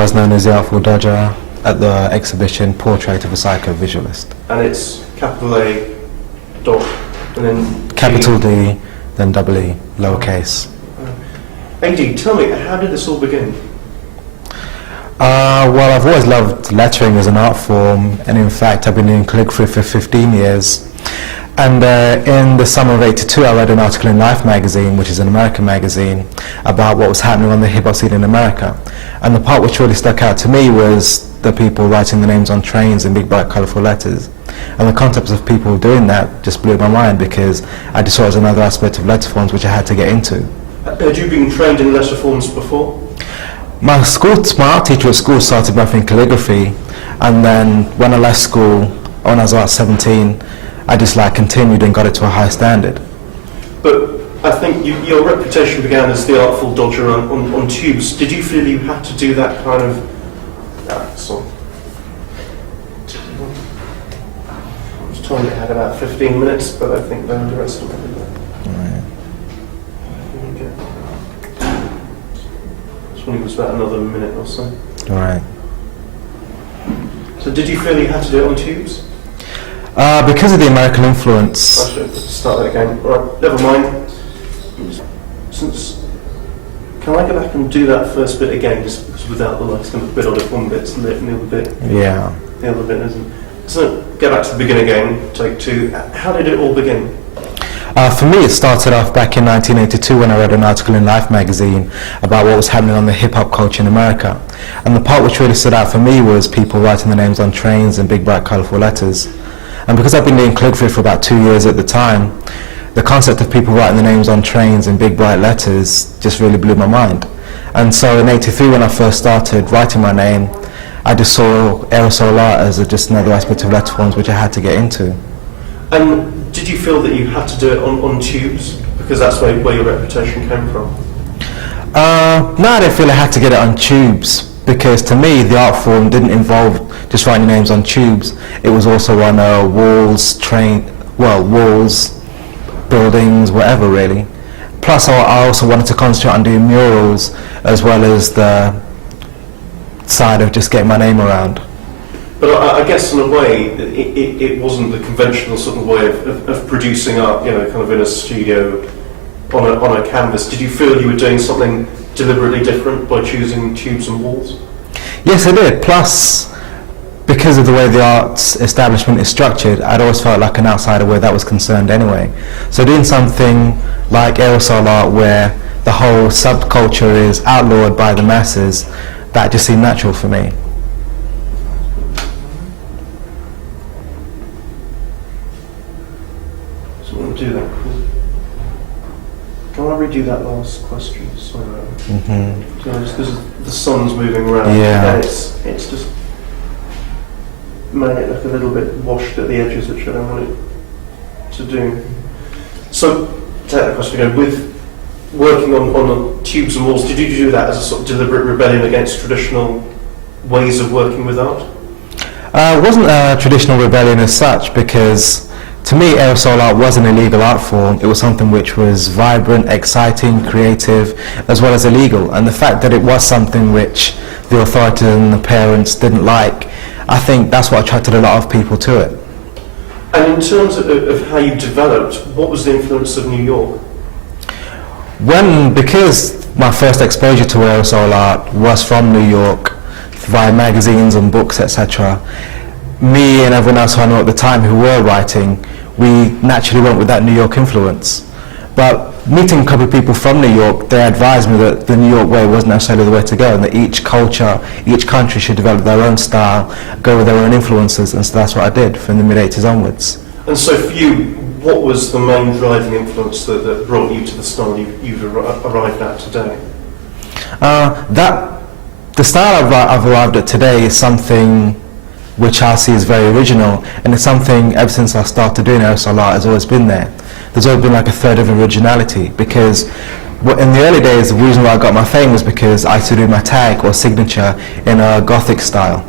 I was known as the Artful Dodger at the exhibition Portrait of a Psycho-Visualist. And it's capital A, dot, and then Capital D, then double E, lowercase. AD, tell me, how did this all begin? Well, I've always loved lettering as an art form, and in fact I've been doing calligraphy for 15 years. And in the summer of '82 I read an article in Life magazine, which is an American magazine, about what was happening on the hip-hop scene in America. And the part which really stuck out to me was the people writing the names on trains in big bright colourful letters. And the concept of people doing that just blew my mind, because I just saw it as another aspect of letter forms which I had to get into. Had you been trained in letter forms before? My art teacher at school started me off in calligraphy, and then when I left school, when I was about 17, I just continued and got it to a high standard. But I think your reputation began as the Artful Dodger on tubes. Did you feel you had to do that kind of... I was told it had about 15 minutes, but I think the rest of it. It was about another minute or so. Right. So did you feel you had to do it on tubes? Because of the American influence. I should start that again. Right, never mind. Can I go back and do that first bit again, just because without the last bit on it, one bit's lit and the other bit. Yeah. The other bit isn't. So go back to the beginning again, take two. How did it all begin? For me, it started off back in 1982 when I read an article in Life magazine about what was happening on the hip-hop culture in America. And the part which really stood out for me was people writing their names on trains in big, bright, colourful letters. And because I've been doing calligraphy for about 2 years at the time, the concept of people writing their names on trains in big, bright letters just really blew my mind. And so in '83, when I first started writing my name, I just saw aerosol art as just another aspect of letter forms which I had to get into. And did you feel that you had to do it on tubes? Because that's where your reputation came from. No, I didn't feel I had to get it on tubes, because to me the art form didn't involve just writing names on tubes. It was also on walls, walls, buildings, whatever really. Plus I also wanted to concentrate on doing murals, as well as the side of just getting my name around. But I guess in a way, it wasn't the conventional sort of way of producing art, kind of in a studio on a canvas. Did you feel you were doing something deliberately different by choosing tubes and walls? Yes, I did. Plus, because of the way the arts establishment is structured, I'd always felt like an outsider where that was concerned anyway. So doing something like aerosol art, where the whole subculture is outlawed by the masses, that just seemed natural for me. Do that. Can I redo that last question? Sorry. Just because the sun's moving around. Yeah. And it's just made it look a little bit washed at the edges, which I don't want it to do. So, take that question again. With working on the tubes and walls, did you do that as a sort of deliberate rebellion against traditional ways of working with art? It wasn't a traditional rebellion as such, because to me, aerosol art was an illegal art form. It was something which was vibrant, exciting, creative, as well as illegal. And the fact that it was something which the authorities and the parents didn't like, I think that's what attracted a lot of people to it. And in terms of how you developed, what was the influence of New York? Because my first exposure to aerosol art was from New York, via magazines and books, etc., me and everyone else who I know at the time who were writing, we naturally went with that New York influence. But meeting a couple of people from New York, they advised me that the New York way wasn't necessarily the way to go, and that each culture, each country should develop their own style, go with their own influences, and so that's what I did from the mid-'80s onwards. And so for you, what was the main driving influence that brought you to the style you've arrived at today? The style I've arrived at today is something which I see as very original, and it's something ever since I started doing aerosol art has always been there. There's always been like a thread of originality, because in the early days the reason why I got my fame was because I used to do my tag or signature in a Gothic style,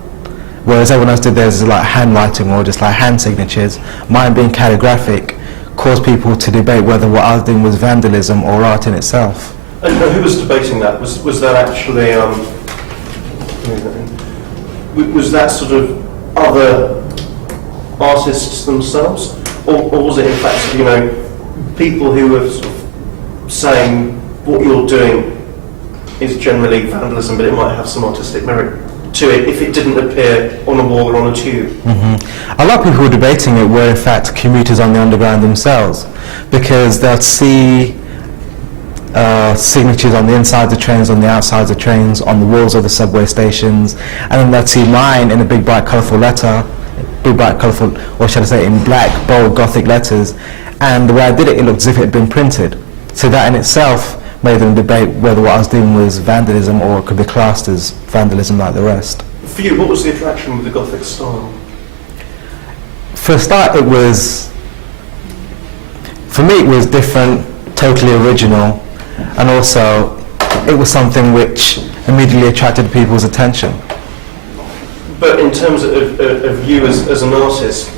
whereas everyone else did theirs like handwriting or just like hand signatures. Mine being calligraphic caused people to debate whether what I was doing was vandalism or art in itself. And who was debating that? Was that actually Was that sort of other artists themselves, or was it in fact, you know, people who were sort of saying what you're doing is generally vandalism, but it might have some artistic merit to it if it didn't appear on a wall or on a tube? A lot of people who were debating it were in fact commuters on the underground themselves, because they'll see signatures on the inside of the trains, on the outsides of trains, on the walls of the subway stations, and then they'd see mine in a big bright colourful letter, or shall I say in black bold Gothic letters, and the way I did it, it looked as if it had been printed. So that in itself made them debate whether what I was doing was vandalism or it could be classed as vandalism like the rest. For you, what was the attraction with the Gothic style? For a start, it was different, totally original, and also it was something which immediately attracted people's attention. But in terms of you as an artist,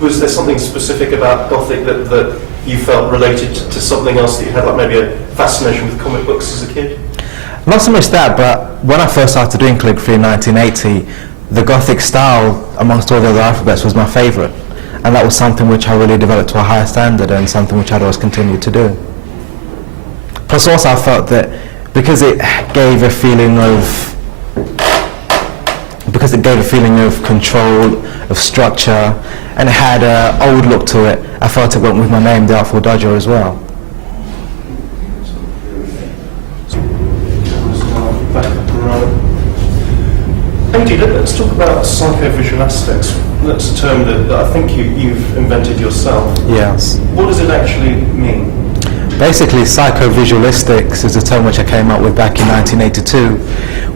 was there something specific about Gothic that you felt related to something else, that you had like maybe a fascination with comic books as a kid? Not so much that, but when I first started doing calligraphy in 1980, the Gothic style amongst all the other alphabets was my favourite, and that was something which I really developed to a higher standard and something which I'd always continued to do. Plus also I felt that because it gave a feeling of control, of structure, and it had an old look to it, I felt it went with my name, the Artful Dodger, as well. Andy, let's talk about psychovisual aesthetics. That's a term that I think you've invented yourself. Yes. What does it actually mean? Basically, psychovisualistics is a term which I came up with back in 1982,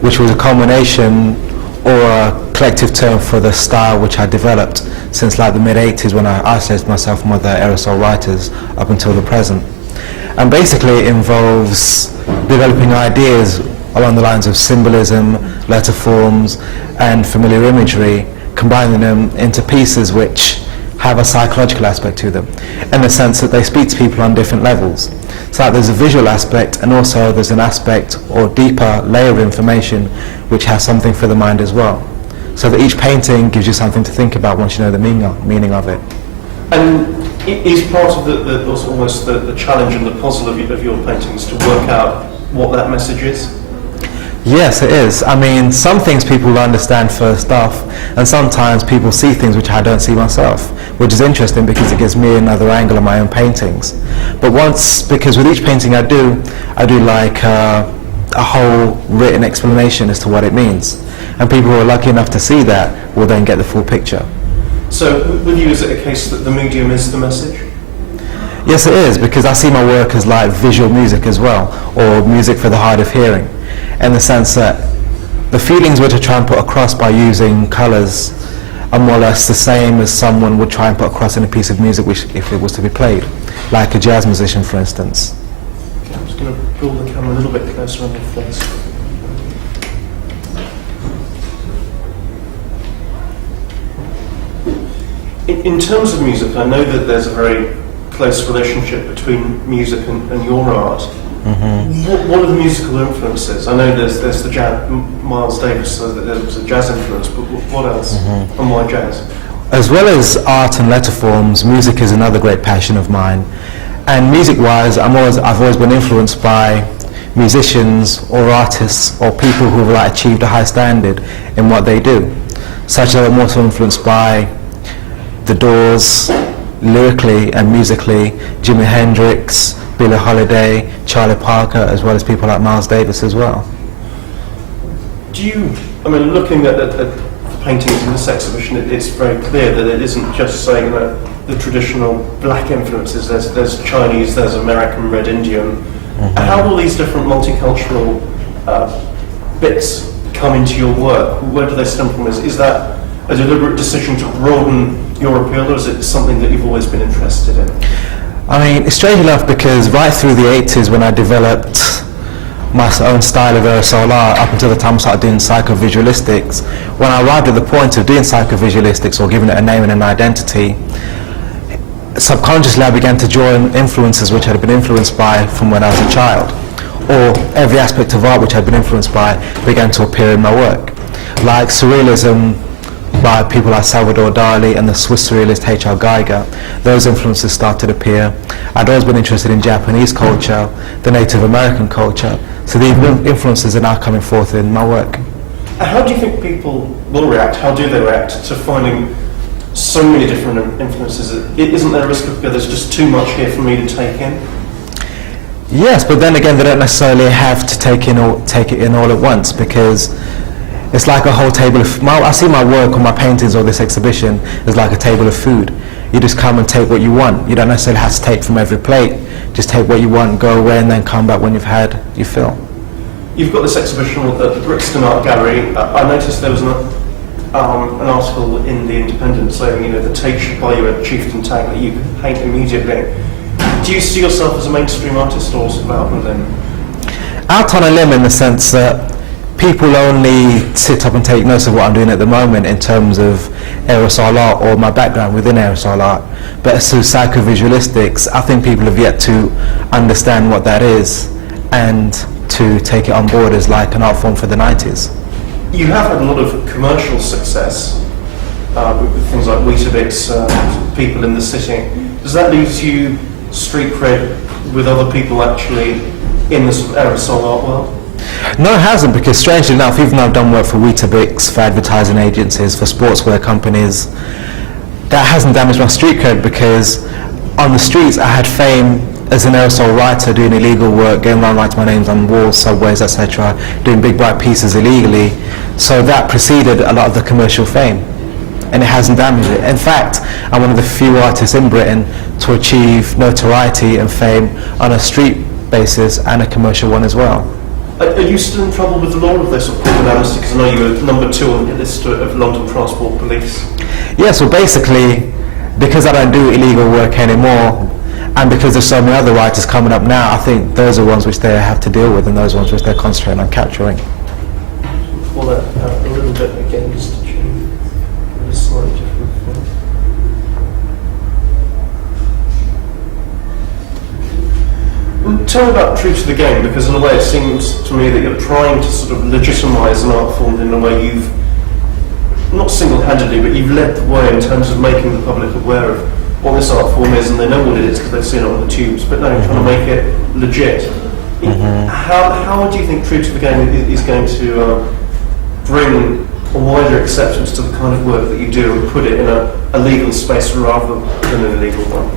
which was a combination or a collective term for the style which I developed since like the mid-80s, when I isolated myself from other aerosol writers up until the present. And basically it involves developing ideas along the lines of symbolism, letter forms, and familiar imagery, combining them into pieces which have a psychological aspect to them, in the sense that they speak to people on different levels. So there's a visual aspect, and also there's an aspect or deeper layer of information which has something for the mind as well. So that each painting gives you something to think about once you know the meaning of it. And it is part of almost the challenge and the puzzle of your paintings to work out what that message is? Yes, it is. I mean, some things people will understand first off, and sometimes people see things which I don't see myself, which is interesting because it gives me another angle on my own paintings. But because with each painting I do like a whole written explanation as to what it means. And people who are lucky enough to see that will then get the full picture. So with you, is it a case that the medium is the message? Yes, it is, because I see my work as like visual music as well, or music for the hard of hearing, in the sense that the feelings which I try and put across by using colours are more or less the same as someone would try and put across in a piece of music which, if it was to be played, like a jazz musician, for instance. Okay, I'm just going to pull the camera a little bit closer on your face. In terms of music, I know that there's a very close relationship between music and your art. Mm-hmm. What are the musical influences? I know there's the jazz, Miles Davis, so that there's a jazz influence, but what else? Mm-hmm. And why jazz? As well as art and letter forms, music is another great passion of mine. And music-wise, I've always been influenced by musicians or artists or people who have achieved a high standard in what they do. Such as I'm also influenced by The Doors, lyrically and musically, Jimi Hendrix, Billie Holiday, Charlie Parker, as well as people like Miles Davis as well. Looking at the paintings in this exhibition, it's very clear that it isn't just saying that the traditional black influences, there's Chinese, there's American, Red Indian. Mm-hmm. How do all these different multicultural bits come into your work? Where do they stem from? Is that a deliberate decision to broaden your appeal, or is it something that you've always been interested in? I mean, it's strange enough because right through the 80s, when I developed my own style of aerosol art, up until the time I started doing psychovisualistics, when I arrived at the point of doing psychovisualistics or giving it a name and an identity, subconsciously I began to draw in influences which I had been influenced by from when I was a child. or every aspect of art which I've been influenced by began to appear in my work. Like surrealism by people like Salvador Dali and the Swiss surrealist H.R. Geiger, those influences started to appear. I'd always been interested in Japanese culture, the Native American culture, so the influences are now coming forth in my work. How do you think people will react? How do they react to finding so many different influences? Isn't there a risk of there's just too much here for me to take in? Yes, but then again, they don't necessarily have to take it in all at once, because it's like a whole table of. I see my work or my paintings or this exhibition as like a table of food. You just come and take what you want. You don't necessarily have to take from every plate. Just take what you want, go away, and then come back when you've had your fill. You've got this exhibition at the BRIXTON Art Gallery. I noticed there was an article in The Independent saying, the Tate should buy you a chieftain tag that you can paint immediately. Do you see yourself as a mainstream artist or sort of out within? Out on a limb in the sense that people only sit up and take notice of what I'm doing at the moment in terms of aerosol art or my background within aerosol art. But as to psychovisualistics, I think people have yet to understand what that is and to take it on board as like an art form for the 90s. You have had a lot of commercial success with things like Weetabix, people in the city. Does that leave you street cred with other people actually in the sort of aerosol art world? No, it hasn't, because strangely enough, even though I've done work for Weetabix, for advertising agencies, for sportswear companies, that hasn't damaged my street cred, because on the streets I had fame as an aerosol writer doing illegal work, going around writing my names on walls, subways, etc., doing big bright pieces illegally. So that preceded a lot of the commercial fame, and it hasn't damaged it. In fact, I'm one of the few artists in Britain to achieve notoriety and fame on a street basis and a commercial one as well. Are you still in trouble with the law of this, or criminality? Because I know you were number 2 on the list of London Transport Police. Yes, well basically, because I don't do illegal work anymore, and because there's so many other writers coming up now, I think those are ones which they have to deal with, and those ones which they're concentrating on capturing. Pull that out a little bit again, just to change a slightly different thing. Tell me about True to the Game, because in a way it seems to me that you're trying to sort of legitimise an art form in a way you've, not single-handedly, but you've led the way in terms of making the public aware of what this art form is, and they know what it is because they've seen it on the tubes, but now you're trying to make it legit. How do you think True to the Game is going to bring a wider acceptance to the kind of work that you do and put it in a legal space rather than an illegal one?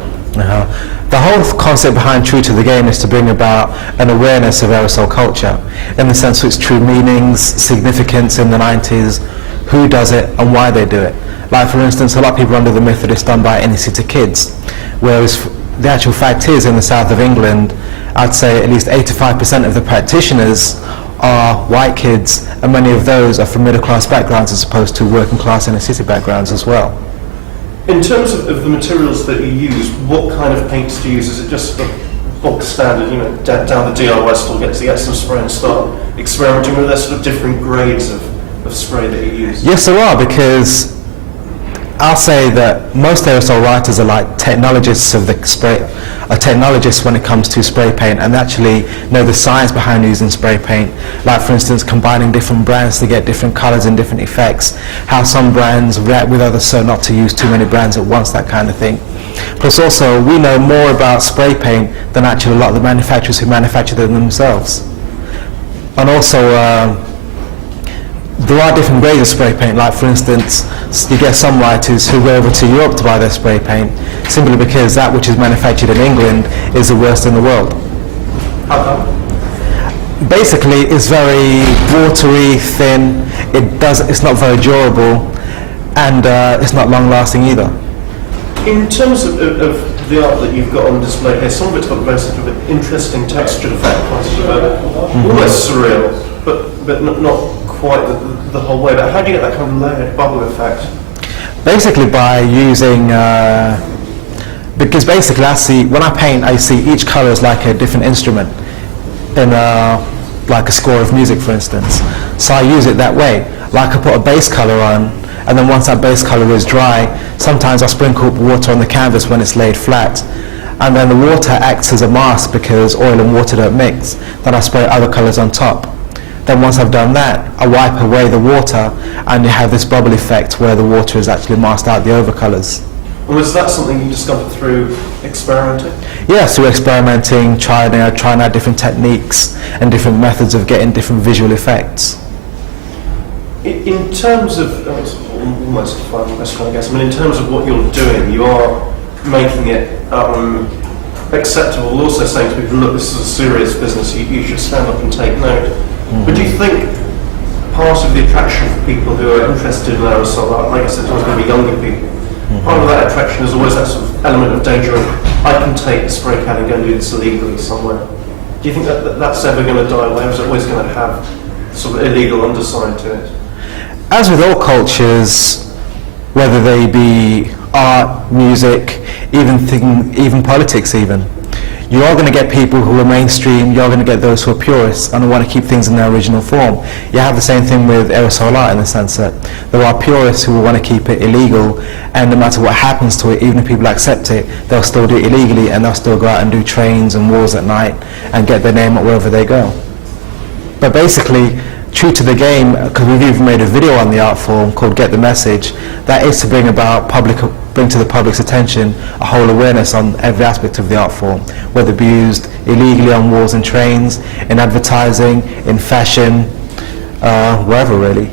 The whole concept behind True to the Game is to bring about an awareness of aerosol culture, in the sense of its true meanings, significance in the 90s, who does it and why they do it. Like for instance, a lot of people are under the myth that it's done by inner city kids, whereas the actual fact is in the south of England, I'd say at least 85% of the practitioners are white kids, and many of those are from middle class backgrounds as opposed to working class inner city backgrounds as well. In terms of the materials that you use, what kind of paints do you use? Is it just the bog standard, down the DIY store, get some spray and start experimenting, or are there sort of different grades of spray that you use? Yes, there are, because I'll say that most aerosol writers are like technologists of the spray, are technologists when it comes to spray paint, and actually know the science behind using spray paint. Like for instance, combining different brands to get different colors and different effects, how some brands react with others so not to use too many brands at once, that kind of thing. Plus also, we know more about spray paint than actually a lot of the manufacturers who manufacture them themselves. And also, there are different grades of spray paint. Like for instance, you get some writers who go over to Europe to buy their spray paint simply because that which is manufactured in England is the worst in the world. How come? Basically, it's very watery, thin, it's not very durable, and it's not long lasting either. In terms of the art that you've got on display here, some of it's got a very sort of an interesting textured effect, quite sort of almost surreal, but not quite the whole way. But how do you get that kind of layered bubble effect? Basically by using, because basically when I paint, I see each colour as like a different instrument in like a score of music, for instance. So I use it that way. Like I put a base colour on, and then once that base colour is dry, sometimes I sprinkle water on the canvas when it's laid flat. and then the water acts as a mask because oil and water don't mix. Then I spray other colours on top. Then once I've done that, I wipe away the water, and you have this bubble effect where the water is actually masked out the overcolours. And was that something you discovered through experimenting? Yeah, so experimenting, trying out different techniques and different methods of getting different visual effects. In terms of, it's almost a final question, I guess. I mean, in terms of what you're doing, you are making it acceptable, also saying to people, look, this is a serious business, you should stand up and take note. But do you think part of the attraction for people who are interested in aerosol art, like I said, it's always going to be younger people, part of that attraction is always that sort of element of danger of, I can take the spray can and go and do this illegally somewhere. Do you think that's ever going to die away, or is it always going to have sort of illegal underside to it? As with all cultures, whether they be art, music, even politics even, you are going to get people who are mainstream, you're going to get those who are purists and who want to keep things in their original form. You have the same thing with aerosol art in the sense that there are purists who will want to keep it illegal, and no matter what happens to it, even if people accept it, they'll still do it illegally, and they'll still go out and do trains and wars at night and get their name up wherever they go. But basically, true to the game, because we've even made a video on the art form called Get the Message, that is to bring to the public's attention a whole awareness on every aspect of the art form, whether it be used illegally on walls and trains, in advertising, in fashion, wherever really.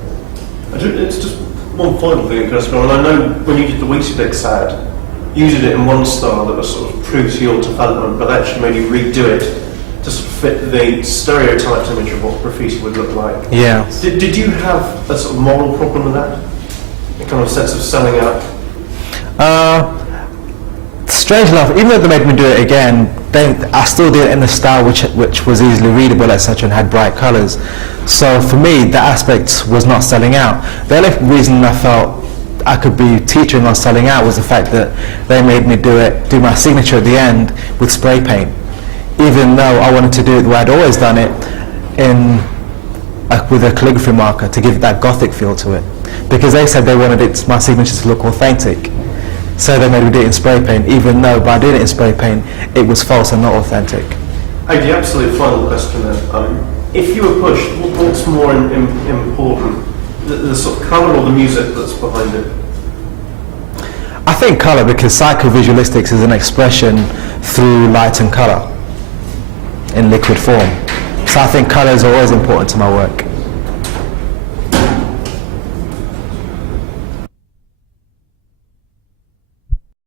It's just one final thing, Chris, and I know when you did the Weetabix ad, you did it in one style that was sort of true to your development, but actually made you redo it to sort of fit the stereotyped image of what graffiti would look like. Yeah. Did you have a sort of moral problem with that? A kind of sense of selling out? Strange enough, even though they made me do it again, I still did it in a style which was easily readable, etc., and had bright colours. So for me, that aspect was not selling out. The only reason I felt I could be teaching on selling out was the fact that they made me do my signature at the end with spray paint, even though I wanted to do it the way I'd always done it, with a calligraphy marker to give that gothic feel to it. Because they said they wanted my signature to look authentic. So they made me do it in spray paint, even though by doing it in spray paint, it was false and not authentic. Hey, the absolute final question then. If you were pushed, what's more important? The sort of colour or the music that's behind it? I think colour, because psychovisualistics is an expression through light and colour in liquid form. So I think colours are always important to my work.